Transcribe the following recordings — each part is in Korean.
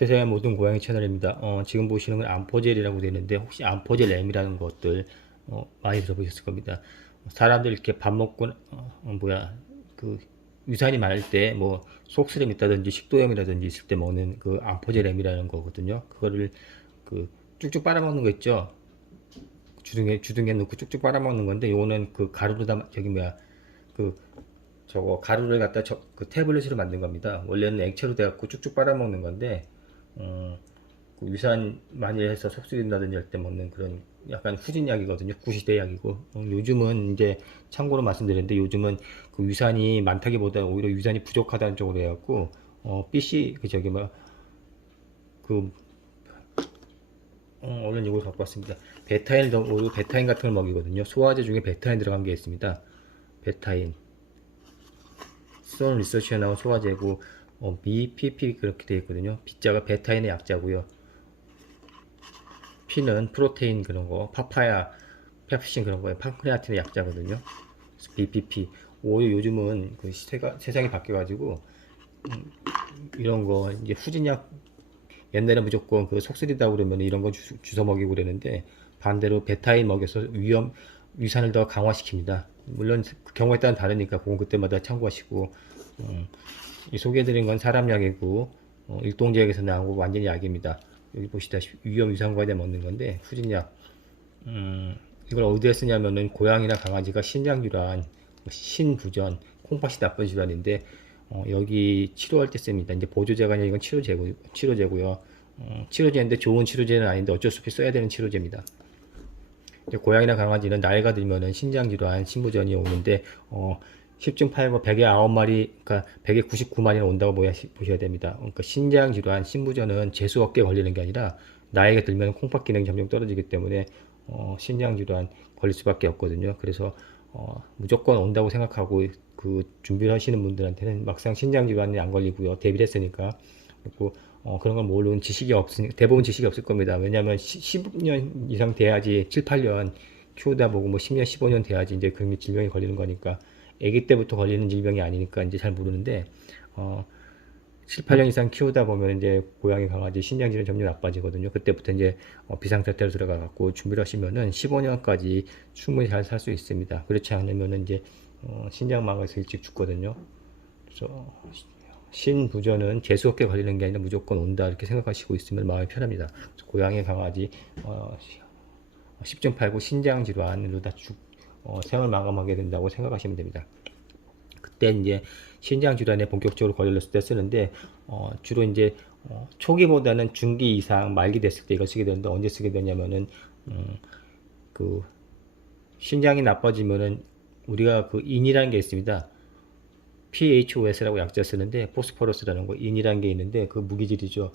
세상의 모든 고양이 채널입니다. 지금 보시는 건 암포젤이라고 되는데 혹시 암포젤 M이라는 것들 많이 들어보셨을 겁니다. 사람들 이렇게 밥 먹고 그 유산이 많을 때 뭐 속쓰림 있다든지 식도염이라든지 있을 때 먹는 그 암포젤 M이라는 거거든요. 그거를 그 쭉쭉 빨아먹는 거 있죠. 주둥이에 넣고 쭉쭉 빨아먹는 건데 요거는 그 가루로다 그 저거 가루를 갖다 그 태블릿으로 만든 겁니다. 원래는 액체로 돼갖고 쭉쭉 빨아먹는 건데 그 유산 많이 해서 속쓰린다든지 할 때 먹는 그런 약간 후진약이거든요. 구시대약이고 요즘은 이제 참고로 말씀드렸는데 요즘은 그 유산이 많다기보다 오히려 유산이 부족하다는 쪽으로 해갖고 BC 그 저기 뭐그 얼른 이걸 갖고 왔습니다. 베타인 같은 걸 먹이거든요. 소화제 중에 베타인 들어간 게 있습니다. 베타인 수원 리서치에 나온 소화제고 BPP 그렇게 되어 있거든요. B자가 베타인의 약자고요. P는 프로테인 그런 거, 파파야, 펩신 그런 거에 판크레아틴의 약자거든요. BPP. 오히려 요즘은 그 세상이 바뀌어가지고 이런 거 이제 후진약 옛날에 무조건 그 속쓰리다 그러면 이런 거 주워 먹이고 그랬는데 반대로 베타인 먹여서 위산을 더 강화시킵니다. 물론 그 경우에 따라 다르니까 그건 그때마다 참고하시고 이 소개해드린 건 사람 약이고 일동제약에서 나온 거 완전히 약입니다. 여기 보시다시피 위험 유산과에 먹는 건데 후진약 이걸 어디에 쓰냐면은 고양이나 강아지가 신장질환, 신부전, 콩팥이 나쁜 질환인데 여기 치료할 때 씁니다. 이제 보조제가 아니라 이건 치료제고요. 치료제인데 좋은 치료제는 아닌데 어쩔 수 없이 써야 되는 치료제입니다. 고양이나 강아지는 나이가 들면은 신장질환, 신부전이 오는데 10중 8구 100에 9마리, 그러니까 100에 99마리는 온다고 보셔야 됩니다. 그러니까 신장질환, 신부전은 재수 없게 걸리는 게 아니라 나이가 들면 콩팥 기능이 점점 떨어지기 때문에 신장질환 걸릴 수밖에 없거든요. 그래서 무조건 온다고 생각하고 그 준비를 하시는 분들한테는 막상 신장질환이 안 걸리고요. 대비를 했으니까. 그리고 그런 걸 모르는 지식이 없으니 대부분 지식이 없을 겁니다. 왜냐하면 10년 이상 돼야지 7, 8년 키우다 보고 뭐 10년, 15년 돼야지 이제 그런 질병이 걸리는 거니까 아기 때부터 걸리는 질병이 아니니까 이제 잘 모르는데 7, 8년 이상 키우다 보면 이제 고양이, 강아지 신장질환이 점점 나빠지거든요. 그때부터 이제 비상사태로 들어가 갖고 준비를 하시면은 15년까지 충분히 잘 살 수 있습니다. 그렇지 않으면은 이제 신장망에서 일찍 죽거든요. 그래서 신부전은 재수없게 걸리는 게 아니라 무조건 온다 이렇게 생각하시고 있으면 마음이 편합니다. 고양이, 강아지 10중 8구 신장질환으로 다 생을 마감하게 된다고 생각하시면 됩니다. 그때 이제 신장질환에 본격적으로 걸렸을 때 쓰는데 주로 이제 초기보다는 중기 이상 말기 됐을 때 이걸 쓰게 되는데 언제 쓰게 되냐면은 그 신장이 나빠지면은 우리가 그 인이라는 게 있습니다. PHOS라고 약자 쓰는데 포스포러스라는 거 인이라는 게 있는데 그 무기질이죠.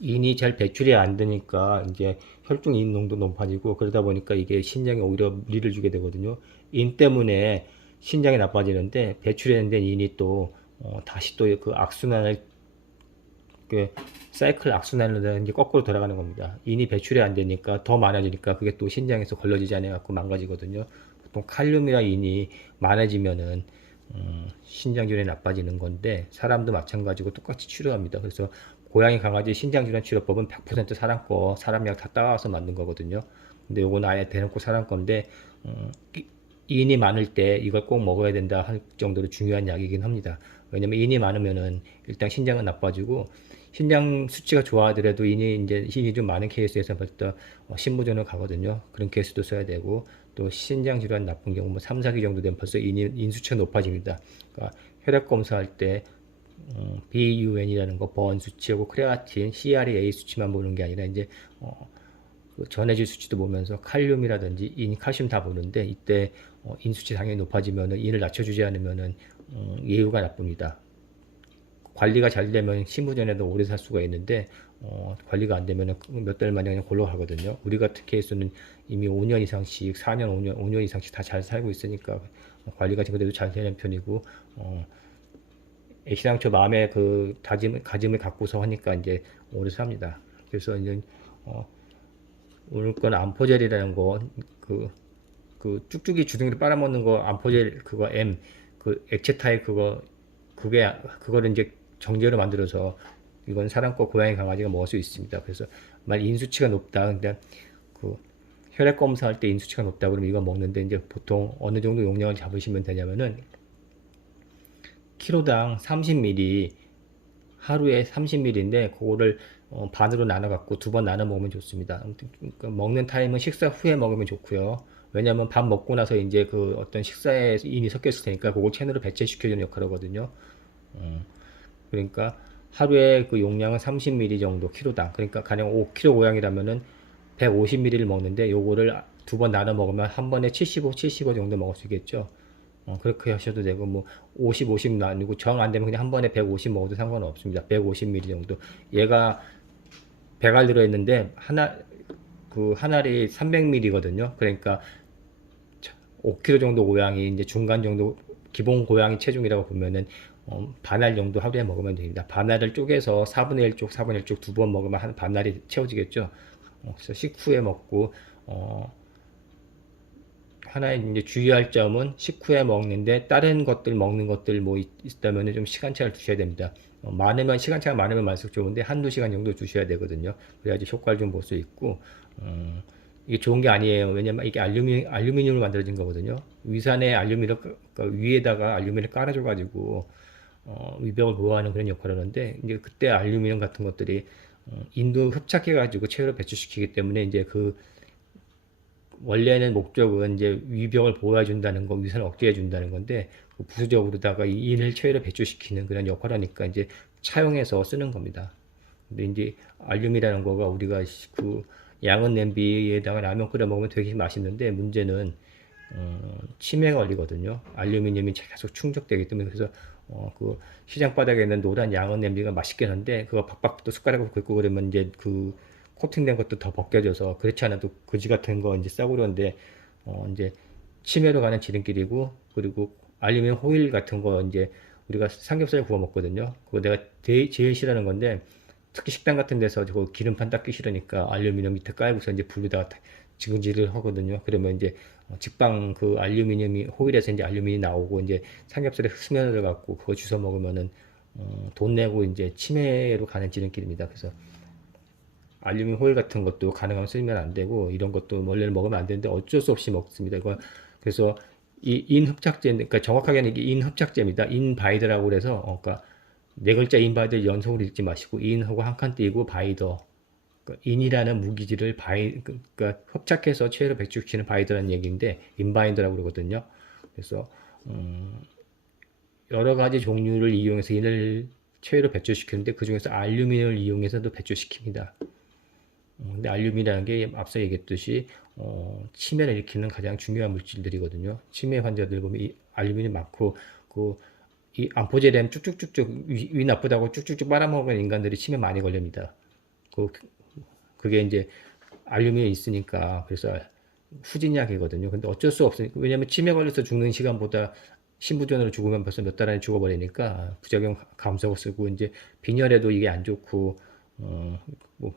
인이 잘 배출이 안 되니까 이제 혈중 인 농도 높아지고 그러다 보니까 이게 신장에 오히려 무리를 주게 되거든요. 인 때문에 신장이 나빠지는데 배출이 안 된 인이 또 다시 또 그 악순환을 그 사이클 악순환을 이제 거꾸로 돌아가는 겁니다. 인이 배출이 안 되니까 더 많아지니까 그게 또 신장에서 걸러지지 않아 갖고 망가지거든요. 보통 칼륨이나 인이 많아지면은 신장질환이 나빠지는 건데 사람도 마찬가지고 똑같이 치료합니다. 그래서 고양이, 강아지 신장질환 치료법은 100% 사람 거, 사람 약 다 따와서 만든 거거든요. 근데 요건 아예 대놓고 사람 건데 인이 많을 때 이걸 꼭 먹어야 된다 할 정도로 중요한 약이긴 합니다. 왜냐면 인이 많으면은 일단 신장은 나빠지고 신장 수치가 좋아하더라도 인이 좀 많은 케이스에서 벌써 신부전을 가거든요. 그런 케이스도 써야 되고 또 신장 질환 나쁜 경우 뭐 3, 4기 정도 되면 벌써 인 수치가 높아집니다. 그러니까 혈액 검사할 때 BUN이라는 거 번 수치하고 크레아틴, CREA 수치만 보는 게 아니라 이제 그 전해질 수치도 보면서 칼륨이라든지 인, 칼슘 다 보는데 이때 인 수치 당연히 높아지면은 인을 낮춰주지 않으면은 예후가 나쁩니다. 관리가 잘 되면 신부전에도 오래 살 수가 있는데 관리가 안 되면 몇 달 만에 그냥 골로 가거든요. 우리 같은 케이스는 이미 5년 이상씩 4년 5년 이상씩 다 잘 살고 있으니까 관리가 그래도 잘 되는 편이고 애시당초 마음에 그 가짐을 갖고서 하니까 이제 오래 삽니다. 그래서 이제 오늘 건 암포젤이라는 거 그 쭉쭉이 주둥이를 빨아먹는 거 암포젤 그거 M 그 액체 타입 그거를 이제 정제로 만들어서 이건 사람과 고양이 강아지가 먹을 수 있습니다. 그래서 만약 인수치가 높다, 근데 그 혈액 검사할 때 인수치가 높다 그러면 이거 먹는데 이제 보통 어느 정도 용량을 잡으시면 되냐면은 키로당 30ml, 하루에 30ml인데 그거를 반으로 나눠 갖고 두 번 나눠 먹으면 좋습니다. 그러니까 먹는 타임은 식사 후에 먹으면 좋고요. 왜냐하면 밥 먹고 나서 이제 그 어떤 식사에 인이 섞여 있을 테니까 그걸 체내로 배체시켜주는 역할을 하거든요. 그러니까 하루에 그 용량은 30ml 정도 키로당. 그러니까 가령 5kg 고양이라면은 150ml를 먹는데 요거를 두 번 나눠 먹으면 한 번에 75 정도 먹을 수 있겠죠. 그렇게 하셔도 되고 뭐 50 나누고 정 안 되면 그냥 한 번에 150 먹어도 상관은 없습니다. 150ml 정도. 얘가 100알 들어 있는데 한 알이 300ml거든요. 그러니까 5kg 정도 고양이 이제 중간 정도 기본 고양이 체중이라고 보면은 반알 정도 하루에 먹으면 됩니다. 반알을 쪼개서 4분의 1쪽, 4분의 1쪽 두 번 먹으면 한 반알이 채워지겠죠. 그래서 식후에 먹고 하나의 이제 주의할 점은 식후에 먹는데 다른 것들 먹는 것들 뭐 있다면 좀 시간차를 두셔야 됩니다. 시간차가 많으면 많을수록 좋은데 한두 시간 정도 두셔야 되거든요. 그래야지 효과를 좀 볼 수 있고 이게 좋은 게 아니에요. 왜냐면 이게 알루미늄으로 만들어진 거거든요. 위산에 알루미늄 그러니까 위에다가 알루미늄을 깔아줘 가지고 위벽을 보호하는 그런 역할을 하는데 이제 그때 알루미늄 같은 것들이 인도 흡착해 가지고 체외로 배출시키기 때문에 이제 그 원래는 목적은 이제 위벽을 보호해 준다는 거, 위산을 억제해 준다는 건데 그 부수적으로다가 이 인을 체외로 배출시키는 그런 역할을 하니까 이제 차용해서 쓰는 겁니다. 근데 이제 알륨이라는 거가 우리가 그 양은 냄비에다가 라면 끓여 먹으면 되게 맛있는데 문제는 치매가 걸리거든요. 알루미늄이 계속 충족되기 때문에. 그래서 그 시장 바닥에 있는 노란 양은 냄비가 맛있긴 한데 그거 박박 또 숟가락으로 긁고 그러면 이제 그 코팅된 것도 더 벗겨져서 그렇지 않아도 거지 같은 거 이제 싸고 그러는데 이제 치매로 가는 지름길이고, 그리고 알루미늄 호일 같은 거 이제 우리가 삼겹살 구워 먹거든요. 그거 내가 제일 싫어하는 건데 특히 식당 같은 데서 저거 기름판 닦기 싫으니까 알루미늄 밑에 깔고서 이제 불에다가 지근지를 하거든요. 그러면 이제 직방 그 알루미늄이 호일에서 이제 알루미늄이 나오고 이제 삼겹살에 스며들어 갖고 그거 주워 먹으면은 돈 내고 이제 치매로 가는 지름길입니다. 그래서 알루미늄 호일 같은 것도 가능하면 쓰면 안 되고 이런 것도 원래는 먹으면 안 되는데 어쩔 수 없이 먹습니다. 이거 그래서 이 인흡착제, 그러니까 정확하게는 이게 인흡착제입니다. 인바이더라고 그래서 그러니까 네 글자 인바이더 연속으로 읽지 마시고 인하고 한 칸 띄고 바이더. 그러니까 인이라는 무기질을 그러니까 협착해서 체외로 배출시키는 바이더라는 얘기인데 인바인더라고 그러거든요. 그래서 여러 가지 종류를 이용해서 인을 체외로 배출시키는데 그 중에서 알루미늄을 이용해서도 배출시킵니다. 근데 알루미늄이라는 게 앞서 얘기했듯이 치매를 일으키는 가장 중요한 물질들이거든요. 치매 환자들 보면 이 알루미늄 많고 이 암포제렘 쭉쭉쭉쭉 위 나쁘다고 쭉쭉쭉 빨아먹은 인간들이 치매 많이 걸립니다. 그게 이제 알루미늄이 있으니까. 그래서 후진약이거든요. 근데 어쩔 수 없으니까. 왜냐면 치매 걸려서 죽는 시간보다 신부전으로 죽으면 벌써 몇 달 안에 죽어버리니까 부작용 감소하고 쓰고, 이제 빈혈에도 이게 안 좋고 뭐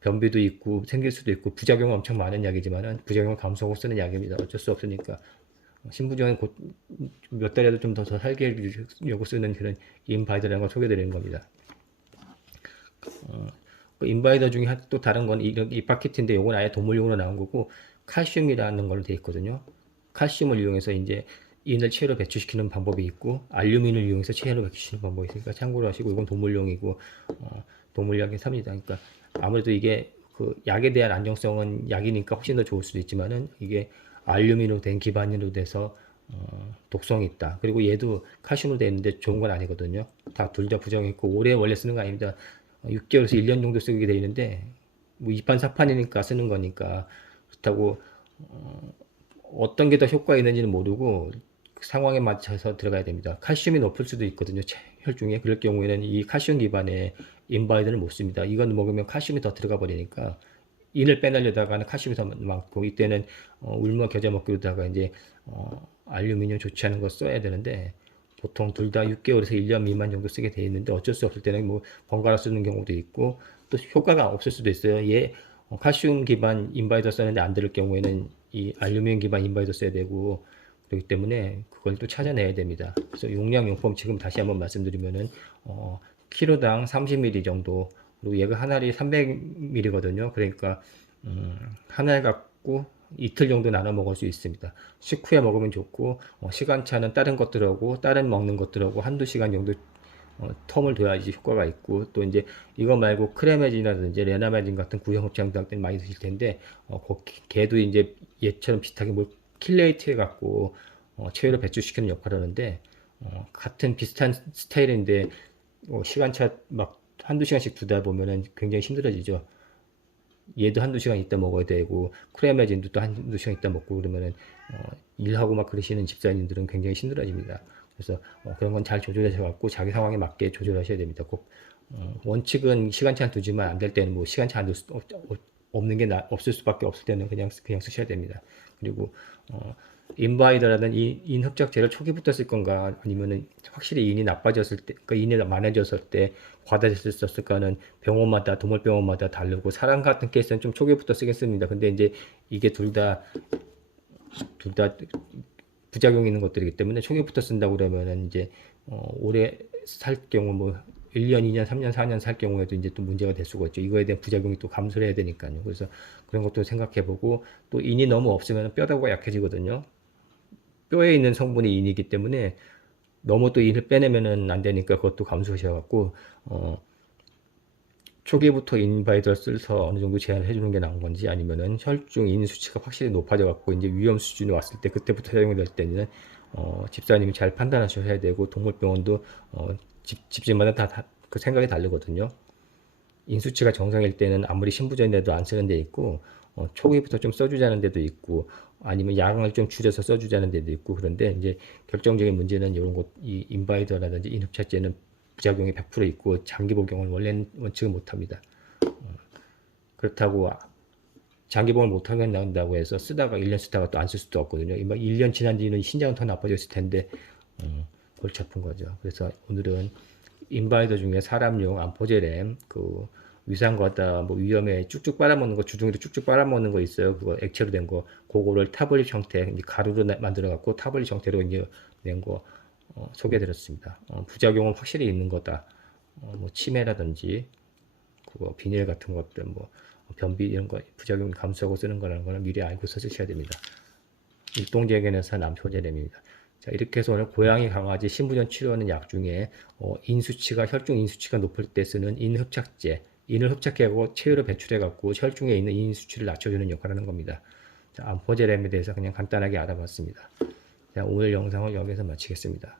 변비도 있고 생길 수도 있고 부작용은 엄청 많은 약이지만은 부작용을 감소하고 쓰는 약입니다. 어쩔 수 없으니까. 신부전은 곧 몇 달이라도 좀 더 살게 해주려고 쓰는 그런 인바이더라는 걸 소개드리는 겁니다. 인바이더 중에 또 다른 건 이파키트인데 요건 아예 동물용으로 나온 거고 칼슘이라는 걸로 되어 있거든요. 칼슘을 이용해서 이제 인을 체외로 배출시키는 방법이 있고 알루미늄을 이용해서 체외로 배출시키는 방법이 있으니까 참고로 하시고, 이건 동물용이고 동물약이 삽니다. 그러니까 아무래도 이게 그 약에 대한 안정성은 약이니까 훨씬 더 좋을 수도 있지만은 이게 알루미늄으로 된 기반으로 돼서 독성이 있다. 그리고 얘도 칼슘으로 되어 있는데 좋은 건 아니거든요. 다 둘 다 부정이 있고 오래 원래 쓰는 거 아닙니다. 6개월에서 1년 정도 쓰게 되어 있는데 뭐 2판 4판이니까 쓰는 거니까 그렇다고 어떤 게 더 효과가 있는지는 모르고 상황에 맞춰서 들어가야 됩니다. 칼슘이 높을 수도 있거든요. 혈중에. 그럴 경우에는 이 칼슘 기반의 인바이드를 못 씁니다. 이건 먹으면 칼슘이 더 들어가 버리니까 인을 빼내려다가는 칼슘이 더 많고, 이때는 울며 겨자 먹기로다가 이제 알루미늄 좋지 않은 거 써야 되는데 보통 둘 다 6개월에서 1년 미만 정도 쓰게 돼 있는데 어쩔 수 없을 때는 뭐 번갈아 쓰는 경우도 있고 또 효과가 없을 수도 있어요. 얘 칼슘 기반 인바이더 쓰는데 안 들을 경우에는 이 알루미늄 기반 인바이더 써야 되고, 그렇기 때문에 그걸 또 찾아내야 됩니다. 그래서 용량용법 지금 다시 한번 말씀드리면은 키로당 30ml 정도, 그리고 얘가 한 알이 300ml거든요. 그러니까 한 알 갖고 이틀 정도 나눠 먹을 수 있습니다. 식후에 먹으면 좋고, 시간차는 다른 것들하고 다른 먹는 것들하고 한두 시간 정도 텀을 둬야지 효과가 있고, 또 이제 이거 말고 크레메진이라든지 레나메진 같은 구형흡착제들 많이 드실 텐데, 걔도 이제 얘처럼 비슷하게 뭘 킬레이트 해갖고 체외로 배출시키는 역할을 하는데, 같은 비슷한 스타일인데 시간차 막 한두 시간씩 두다 보면은 굉장히 힘들어지죠. 얘도 한두 시간 있다 먹어야 되고, 크레메진도 또 한두 시간 있다 먹고 그러면은 일하고 막 그러시는 집사님들은 굉장히 힘들어집니다. 그래서 그런 건 잘 조절하셔 갖고 자기 상황에 맞게 조절하셔야 됩니다. 꼭 원칙은 시간차 안 두지만 안 될 때는 뭐 시간차 안 둘 수 없는 게 없을 수밖에 없을 때는 그냥 쓰셔야 됩니다. 그리고 인바이더라는 인흡착제를 초기부터 쓸 건가, 아니면은 확실히 인이 나빠졌을 때, 그러니까 인이 많아졌을 때 과다됐었을까는 병원마다, 동물병원마다 다르고, 사람 같은 케이스는 좀 초기부터 쓰겠습니다. 근데 이제 이게 둘 다 부작용이 있는 것들이기 때문에 초기부터 쓴다고 그러면은 이제 오래 살 경우, 뭐 1년, 2년, 3년, 4년 살 경우에도 이제 또 문제가 될 수가 있죠. 이거에 대한 부작용이 또 감수를 해야 되니까요. 그래서 그런 것도 생각해보고, 또 인이 너무 없으면 뼈다구가 약해지거든요. 뼈에 있는 성분이 인이기 때문에 너무 또 인을 빼내면은 안 되니까 그것도 감수하셔갖고 초기부터 인바이더를 써서 어느 정도 제한을 해주는 게 나은 건지, 아니면은 혈중 인 수치가 확실히 높아져 갖고 이제 위험 수준이 왔을 때 그때부터 사용이 될 때는 집사님이 잘 판단하셔야 되고, 동물병원도 집집마다 다 그 생각이 다르거든요. 인 수치가 정상일 때는 아무리 신부전인데도 안 쓰는 데 있고, 초기부터 좀 써주자는 데도 있고, 아니면 양을 좀 줄여서 써주자는 데도 있고. 그런데 이제 결정적인 문제는 이런 것, 이 인바이더라든지 인흡착제는 부작용이 100% 있고 장기 복용을 원칙은 못합니다. 그렇다고 장기 복용을 못하게 나온다고 해서 쓰다가 1년 쓰다가 또 안 쓸 수도 없거든요. 1년 지난 뒤는 신장은 더 나빠졌을 텐데 골치 아픈 거죠. 그래서 오늘은 인바이더 중에 사람용 암포제램, 그 위산과다 뭐 위험에 쭉쭉 빨아먹는 거, 주둥이로 쭉쭉 빨아먹는 거 있어요. 그거 액체로 된 거, 그거를 타블릿 형태, 이제 가루로 만들어 갖고 타블릿 형태로 이제 낸 거 소개해드렸습니다. 부작용은 확실히 있는 거다. 뭐 치매라든지 그거 비닐 같은 것들, 뭐 변비 이런 거 부작용 감수하고 쓰는 거라는 거는 미리 알고 쓰셔야 됩니다. 일동제겐에서 남소제램입니다. 자, 이렇게 해서 오늘 고양이, 강아지 신부전 치료하는 약 중에 인수치가, 혈중 인수치가 높을 때 쓰는 인흡착제, 인을 흡착하고 체외로 배출해 갖고 혈중에 있는 인 수치를 낮춰주는 역할을 하는 겁니다. 자, 암포제램에 대해서 그냥 간단하게 알아봤습니다. 자, 오늘 영상을 여기서 마치겠습니다.